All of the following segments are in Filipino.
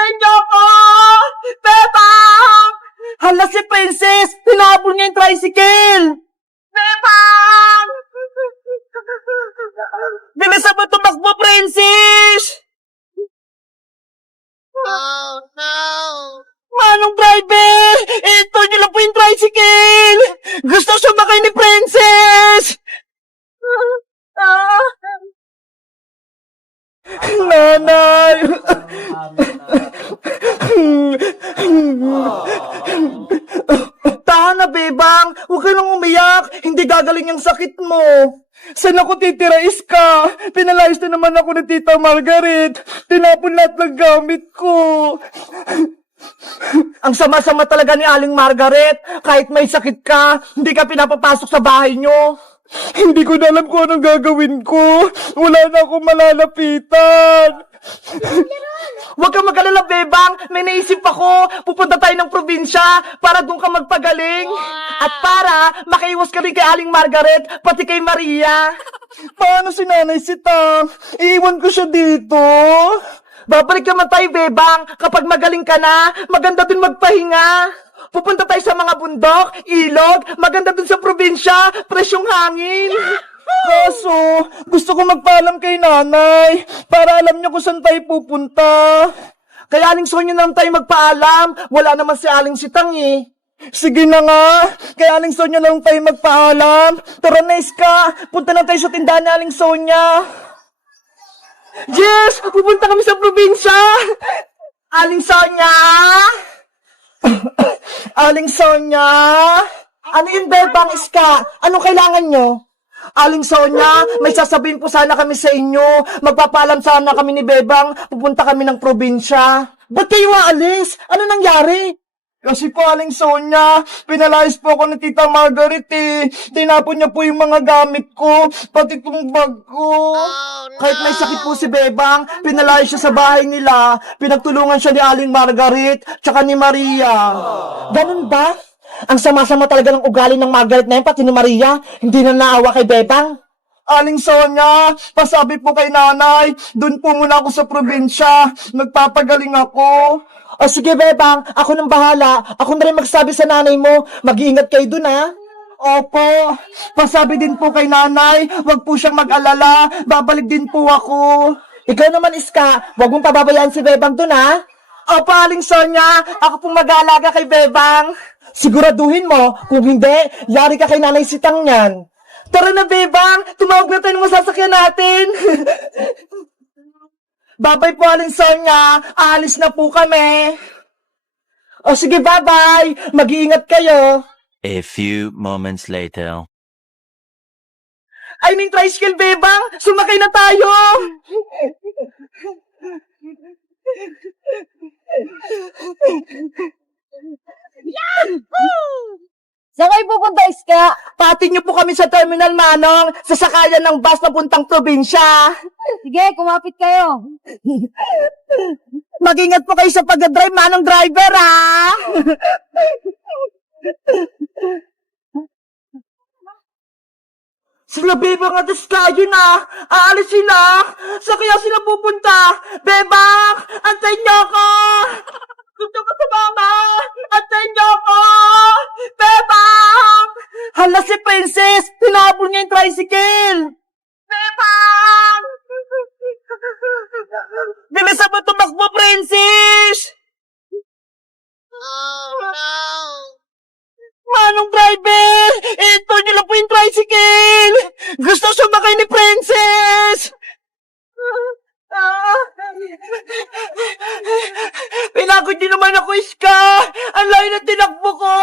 Antayin niyo ako! Bebang! Hala si Princess! Hinabol niya yung tricycle! Bebang! Bilisan mo tumakbo, Princess! Oh no! Manong driver! Ito niyo lang po yung tricycle! Gusto sumakay ni Princess! Nanay! Tahan na, Bebang! Huwag ka nang umiyak! Hindi gagaling yung sakit mo! Saan ako titira, Iska? Pinalayas na naman ako ni Tita Margaret! Tinapon lahat ng gamit ko! Ang sama-sama talaga ni Aling Margaret! Kahit may sakit ka, hindi ka pinapapasok sa bahay nyo! Hindi ko na alam kung anong gagawin ko! Wala na akong malalapitan! Huwag kang mag-alala, Bebang! May naisip ako! Pupunta tayo ng probinsya para doon ka magpagaling! At para makaiwas ka rin kay Aling Margaret, pati kay Maria! Paano si Nanay Sitang? Iiwan ko siya dito? Babalik naman tayo, Bebang! Kapag magaling ka na, maganda din magpahinga! Pupunta tayo sa mga bundok, ilog, maganda dun sa probinsya, presyong hangin! Kaso, gusto ko magpaalam kay Nanay para alam niya kung saan tayo pupunta. Kaya Aling Sonia naman tayo magpaalam. Wala naman si Aling Sitang eh. Sige na nga. Kaya Aling Sonia naman tayo magpaalam. Tara na, Iska. Punta na tayo sa tindahan ni Aling Sonia. Yes! Pupunta kami sa probinsya! Aling Sonia! Aling Sonia! Ano yun, Bebang, Iska? Anong kailangan nyo? Aling Sonia, may sasabihin po sana kami sa inyo. Magpapaalam sana kami ni Bebang. Pupunta kami ng probinsya. Ba't kayo aalis? Ano nangyari? Kasi po, Aling Sonia, pinalayas po ako ni Tita Margaret eh. Tinapon niya po yung mga gamit ko, pati itong bag ko. Kahit may sakit po si Bebang, pinalayas siya sa bahay nila. Pinagtulungan siya ni Aling Margaret, tsaka ni Maria. Ganun ba? Ang sama-sama talaga ng ugali ng Margaret na yun, pati ni Maria. Hindi na naawa kay Bebang. Aling Sonia, pasabi po kay Nanay, dun po muna ako sa probinsya. Nagpapagaling ako. O sige, Bebang, ako nang bahala. Ako na rin magsabi sa nanay mo. Mag-iingat kayo dun, ha? Opo. Pasabi din po kay Nanay, wag po siyang mag-alala. Babalik din po ako. Ikaw naman, Iska, wag mong pababayaan si Bebang dun, ha? Opo, Aling Sonia, ako pong mag-aalaga kay Bebang. Siguraduhin mo, kung hindi, yari ka kay Nanay Sitang yan. Tara na, Bebang, tumawag na tayo ng masasakyan natin. Bye-bye po, Aling Sonia. Aalis na po kami. O sige, bye-bye. Mag-iingat kayo. A few moments later. Ay, may tricycle, Bebang. Sumakay na tayo. Saan kayo pupunta, Iska? Pati niyo po kami sa Terminal Manong, sa sakayan ng bus na puntang probinsya. Sige, kumapit kayo. Mag-ingat po kayo sa pag-drive, Manong driver, ha? Sila Bebang at Iskayo na. Aalis sila. Sa kaya sila pupunta? Bebang, antayin niyo ako. Gusto ko sa mama. Antayin niyo ako. Bebang. Hala si Princess. Tinapon niya yung tricycle. Bebang. Bilisan mo tumakbo, Princess. Oh no! Manong driver! Ito niyo lang po yung tricycle! Gusto sumakay ni Princess! Pinagod niyo naman ako, Iska! Ang layo na tinakbo ko!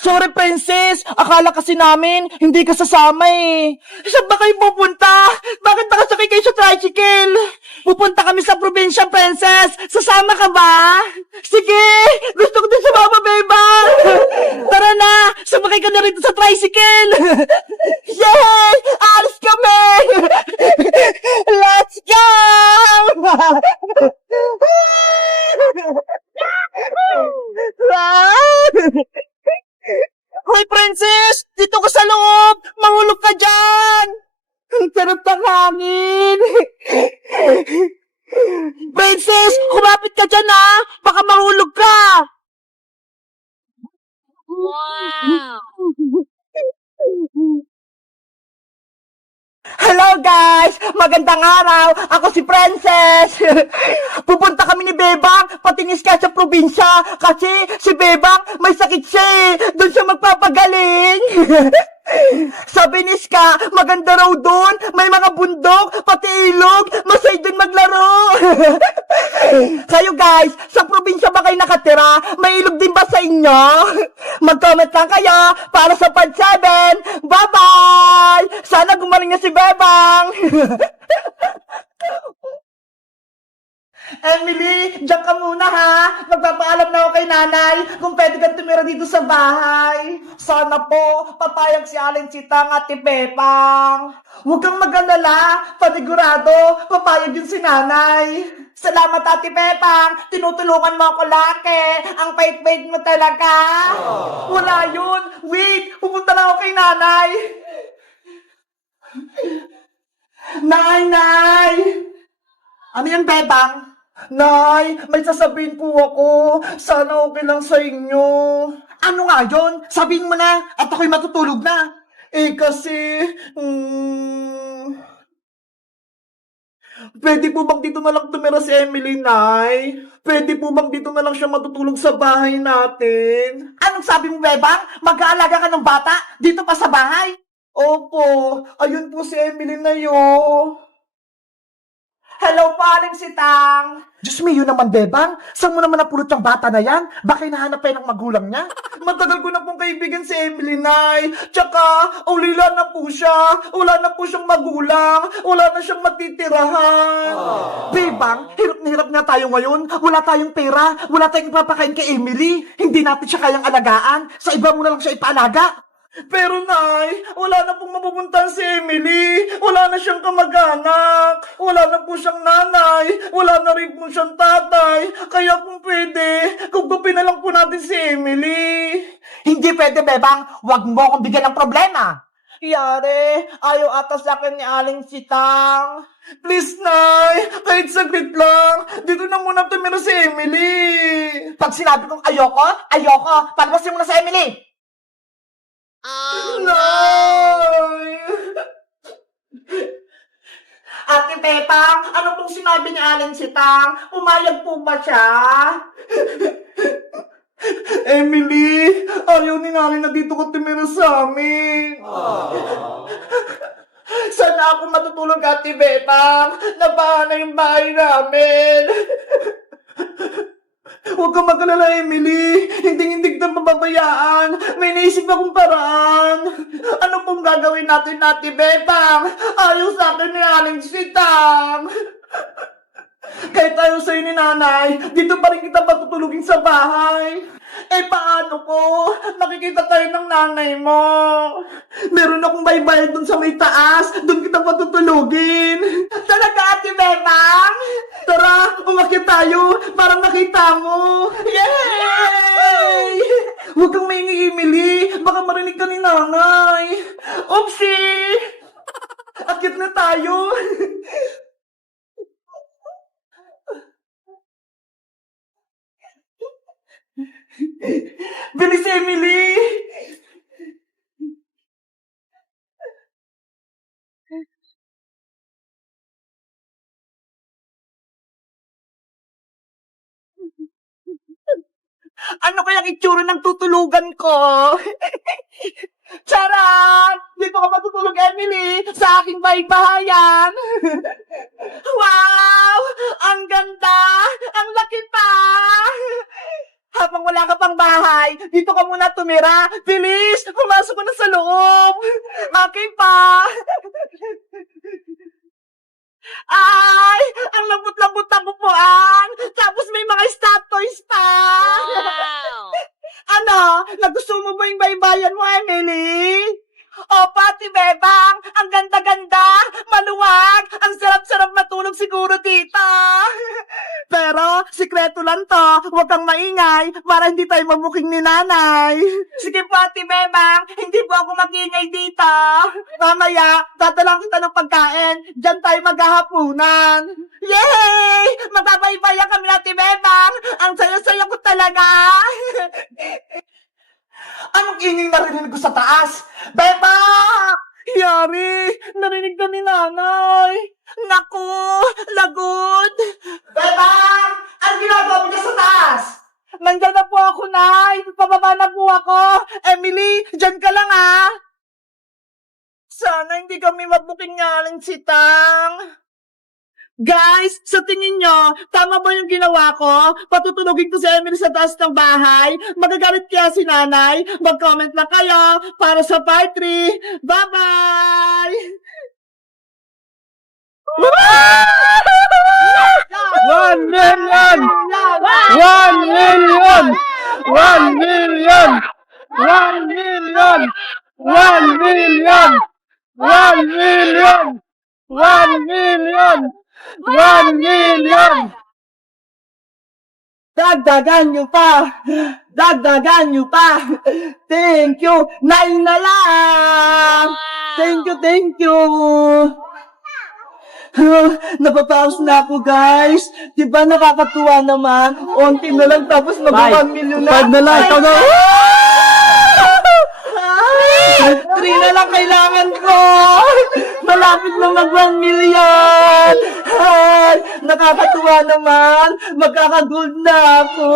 Sorry, Princess! Akala kasi namin, hindi ka sasama eh! Saan ba kayo pupunta? Bakit nakasakay kayo sa tricycle? Pupunta kami sa probinsya, Princess! Sasama ka ba? Sige! Gusto ko din sumama, Beba! Tara na! Sumakay ka na rito sa tricycle! Yay! Alis kami! Let's go! Hoy, Princess! Dito ka sa loob! Mahulog ka dyan! Ang sarap ng hangin! Princess, kumapit ka dyan baka mahulog ka. Wow! Hello guys! Magandang araw! Ako si Princess! Pupunta kami ni Bebang patinis ka sa probinsya kasi si Bebang may sakit siya doon siya magpapagaling! Sabi ni Ska, maganda raw doon, may mga bundok, pati ilog, masay doon maglaro! Kayo guys, sa probinsya ba kayo nakatira? May ilog din ba sa inyo? Mag-comment lang kayo para sa part 7! Bye-bye! Sana gumaling na si Bebang! Emily, diyan ka muna Magpapaalam na ako kay nanay kung pwede kang tumira dito sa bahay. Sana po, papayag si Aling Sitang at si Pepang. Huwag kang mag-alala, panigurado, papayag yun si nanay. Salamat Ate Pepang, tinutulungan mo ako laki. Ang pait-pait mo talaga. Wala yun, wait, pupunta na ako kay nanay. Nay! Ano yan, Bebang? Nay, may sasabihin po ako. Sana okay lang sa inyo. Ano nga yun? Sabihin mo na at ako'y matutulog na. Kasi... Pwede po bang dito na lang tumira si Emily, Nay? Pwede po bang dito na lang siya matutulog sa bahay natin? Anong sabi mo, Bebang? Mag-aalaga ka ng bata dito pa sa bahay? Opo, ayun po si Emily na yun. Hello po, Aling Sitang. Diyos mo, yun naman, Bebang. Saan mo naman napulot yung bata na yan? Baka hinahanap pa ng magulang niya? Matagal ko na pong kaibigan si Emily, Nay. Tsaka, ulila na po siya. Wala na po siyang magulang. Wala na siyang matitirahan. Bebang, hirap na hirap nga tayo ngayon. Wala tayong pera. Wala tayong papakain kay Emily. Hindi natin siya kayang alagaan. Sa iba mo na lang siya ipaalaga. Pero Nay, wala na pong mapupuntahan si Emily. Wala na siyang kamag-anak. Wala na po siyang nanay. Wala na rin po siyang tatay. Kaya kung pwede, gugupin na lang po natin si Emily. Hindi pwede, Bebang. Huwag mo akong bigyan ng problema. Yare, ayaw ata sa akin ni Aling Sitang. Please, Nay, kahit saglit lang. Dito na muna tumira si Emily. Pag sinabi kong ayoko. Palabasin mo na si Emily. Oh, no! Ate Pepang, ano pong sinabi ni Aling Sitang? Umayag po ba siya? Emily, ayaw ni nanay na dito ko tumira sa amin. Sana ako matutulog, Ate Pepang. Nabahan na yung bahay namin. Huwag kang mag-alala, Emily. Hindi kita mababayaan. May naisip akong paraan. Ano pong gagawin natin, Ate Bebang? Ayaw sa akin ni Aling Sitang. Kahit ayaw sa'yo ni nanay, dito pa rin kita patutulugin sa bahay. Paano ko? Nakikita tayo ng nanay mo. Meron akong baybayin dun sa may taas. Dun kita patutulugin. Talaga, Ate Bebang? Tara, umakyat tayo para makita mo. Yay! Huwag kang maingi, Emily. Baka marinig ka ni nanay. Oopsie! Akyat na tayo. Bilis, Emily! Ano kayang itsura ng tutulugan ko? Charot! Dito ka matutulog, Emily, sa aking baybahayan. Wow! Ang ganda! Ang laki pa! Habang wala ka pang bahay, dito ka muna tumira. Bilis! Pumasok ka na sa loob! Okay pa! Ay! Ang lambot-lambot na bupuan! Tapos may mga stop toys pa! Wow! Ano? Nagustuhan mo ba yung baybayan mo, Emily? Opo, Ate Bebang! Ang ganda-ganda! Maluwag! Ang sarap-sarap matulog siguro dito! Pero, sikreto lang to. Huwag kang maingay para hindi tayo mamuking ni nanay. Sige po, Ate Bebang. Hindi po ako mag-ingay dito. Mamaya, dadalang kita ng pagkain. Diyan tayo maghahapunan. Yay! Magbabay Ate Bebang! Ang saya-saya ko talaga! Anong ingay narinig ko sa taas? Bebang! Yari! Narinig ka ni nanay! Naku! Lagot! Bebang! Ang ginagawa mo niya sa taas? Nandiyan na po ako, Nay! Pababa na po ako! Emily, dyan ka lang, ha? Sana hindi kami mabuking ngalan si Tang. Guys, sa tingin nyo, tama ba yung ginawa ko? Patutulogin ko si Emily sa taas ng bahay? Magagalit kaya si nanay? Mag-comment na kayo para sa part 3. Bye-bye! 1 million! 1 million! 1 million! 1 million! 1 million! 1 million! 1 million! 1 million! Dagdagan nyo pa! Dagdagan nyo pa! Thank you! Nine na lang! Thank you! Napapaus na ako, guys. Diba nakakatuwa naman? Onti na lang tapos mag-1 million na. 5 na lang, ikaw na. 3 na lang kailangan ko. Malapit na mag-1 million. Ay, nakakatuwa naman. Magkakagold na ako.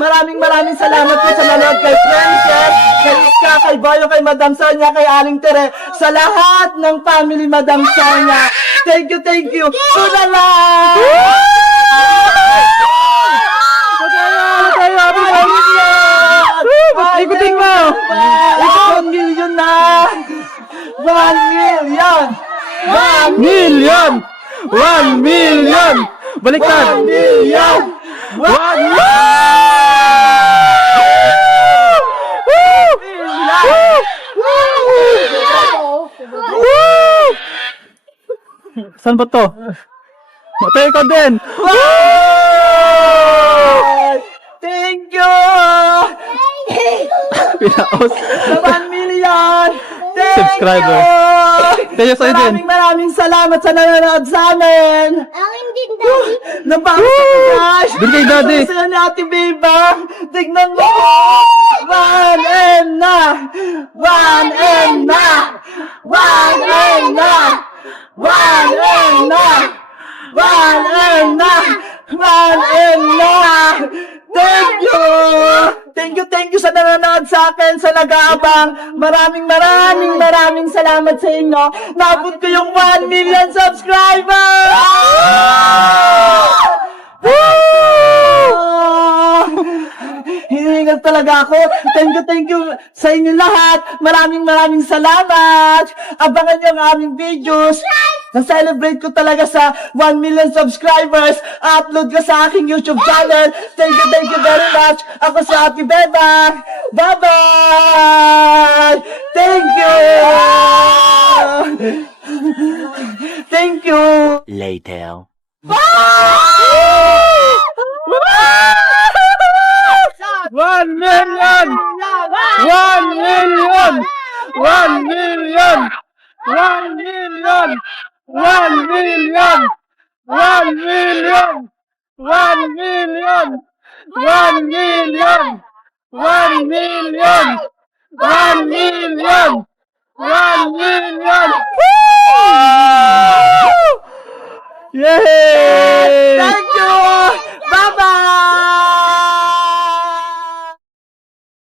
Maraming salamat po sa nanood kay Princess, kay Iska, kay Boyo, kay Madam Sonia, kay Aling Tere, sa lahat ng family Madam Sonia. Thank you. Tulala! Ikutin mo! 1 million na! 1 million! 1 Million! 1 million! Baliktad! 1 million! 1 Saan ba to? Matay ko din! Thank you! Pinaos. Sa 1 million! Thank Subscriber. you! Thank you, Soiden. Maraming salamat sa nanonood sa amin! Akin din, Daddy. Nabawas ako, guys! Doon kay Daddy. Ang saya ni Ate Bebang! Tignan mo! 1M na! 1M na! 1M na! 1M na! 1M na! 1M na! Thank you sa nanonood sa akin, sa nag-aabang. Maraming salamat sa inyo. Naabot ko yung 1 million subscribers! Hiningal talaga ako. Thank you sa inyo lahat. Maraming salamat. Abangan nyo ang aming videos. Na-celebrate ko talaga sa 1 million subscribers. Upload ko sa aking YouTube channel. Thank you very much. Ako sa Ate Bebang. Bye-bye! Thank you! Later. 1 million! 1 million! 1 million! 1 million! 1 million! 1 million! 1 million! 1 million! 1 million! 1 million! 1 million! Yay! Thank